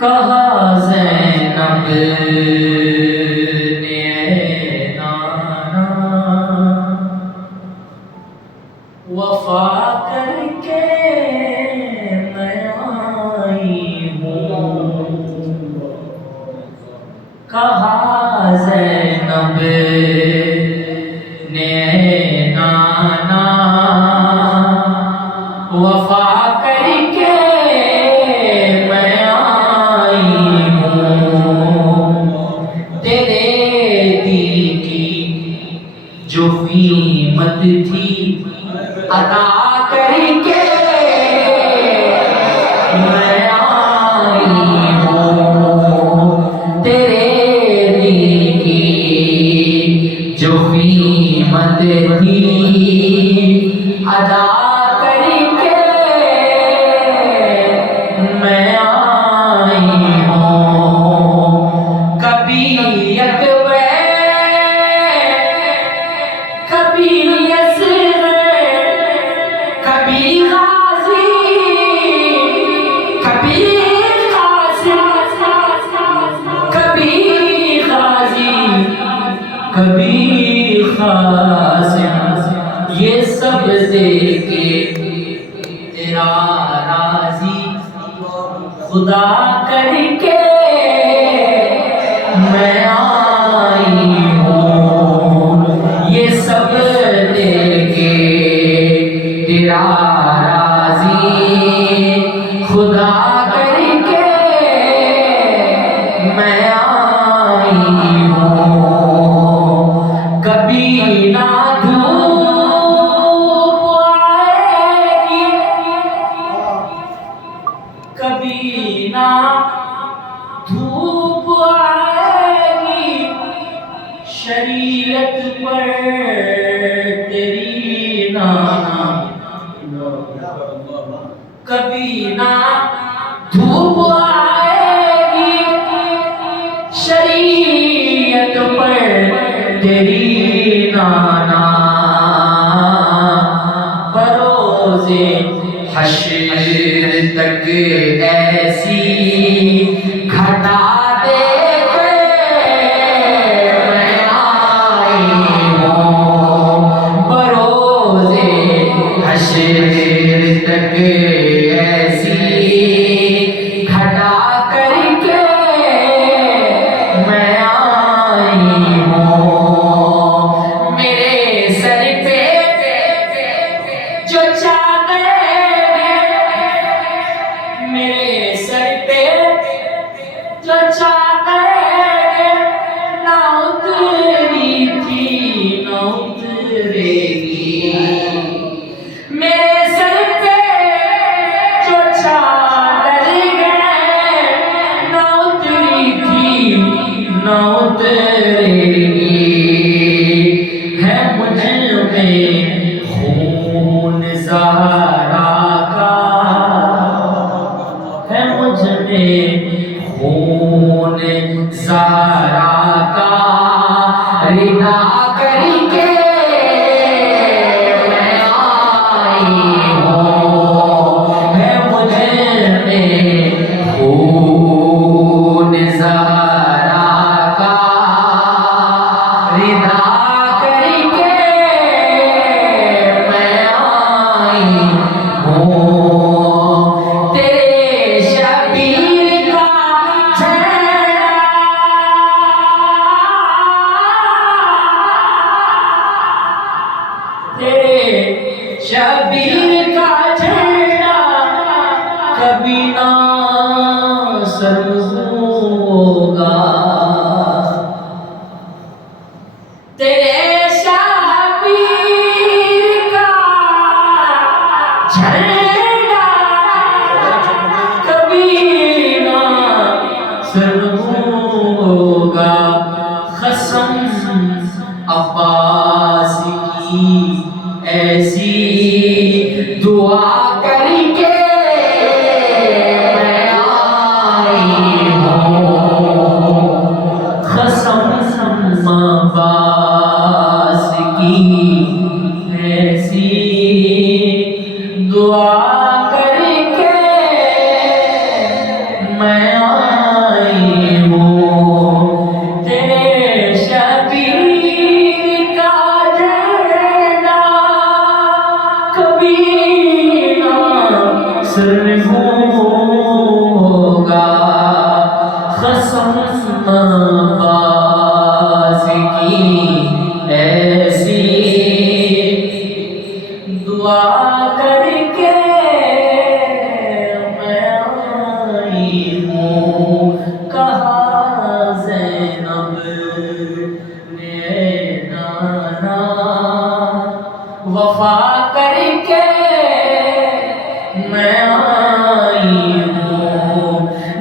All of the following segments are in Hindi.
कहा ज़ैनब ने नाना वफा करके मैं आई हूँ। कहा ज़ैनब ने नाना वफा करके मैं आई हूँ। तेरे दिल की जो कीमत थी अदा करके मैं आई हूँ। तेरे दिल की जो कीमत थी अदा करके मैं आई हूँ। कभी अकबर कभी यसर कभी गाजी कभी कासिम कभी गाजी कभी कासिम ये सब देके तेरा राजी खुदा करके मैं आई हूँ। ये सब देके तेरा राजी खुदा करके मैं आई हूँ। कभी ना कभी ना धूप आएगी शरीयत पर तेरी नाना। कभी ना धूप आएगी शरीयत पर तेरी नाना। बरोज़े हश्र तक ऐसी घटा देके मैं आई हूँ। बरोज़े हश्र तक ऐसी घटा करके मैं आई हूँ। मेरे सर पे जो चादर मेरे सर पे जो चादर ना उतरी थी ना उतरेगी। मेरे सर पे जो चादर ना उतरी थी ना उतरेगी। है मुझ में खून ज़हरा का है मुझ में खून ज़हरा का रिदा करके मैं आई हूँ। है मुझ में खून ज़हरा का रिदा करके मैं आई हूँ। शबीर का झंडा कभी ना सर होगा। तेरे शबीर का झंडा कभी ना सर होगा। कसम अब्बास की ऐसी दुआ करके मैं आई हूँ। कसम अब्बास की ऐसी दुआ करके मैं सर होगा कसम बाज की ऐसी दुआ करके मैं आई हूँ कहा ज़ैनब ने नाना वफा करके मैं आई हूँ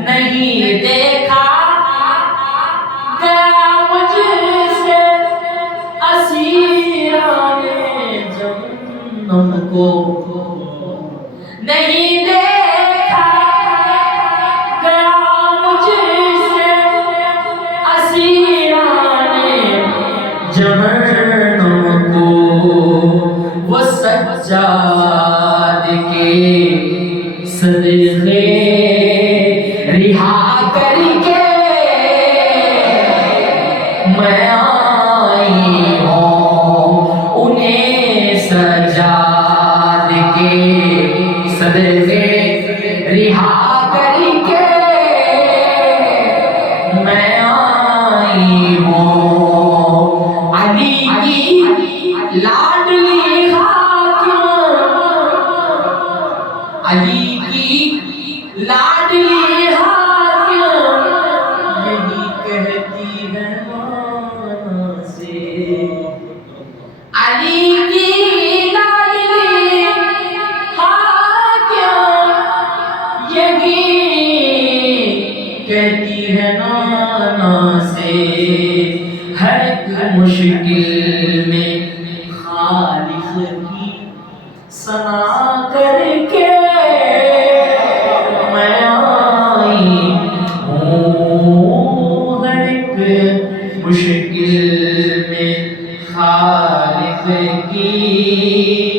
नहीं देखा गया मुझसे असीराने जन्नम को नहीं देखा गया मुझसे असीराने जन्नम को वो सज्जाद के सदक़े रिहा करके मैं आई हूँ उन्हें सज्जाद के सदक़े रिहा करके मैं आई हूँ अली की लाडली अली की लाडली यही कहती है मां से अली की लाडली यही कहती है नाना से हर एक मुश्किल में खालिक की सना करके मैं आई हूँ हर एक मुश्किल में खालिक की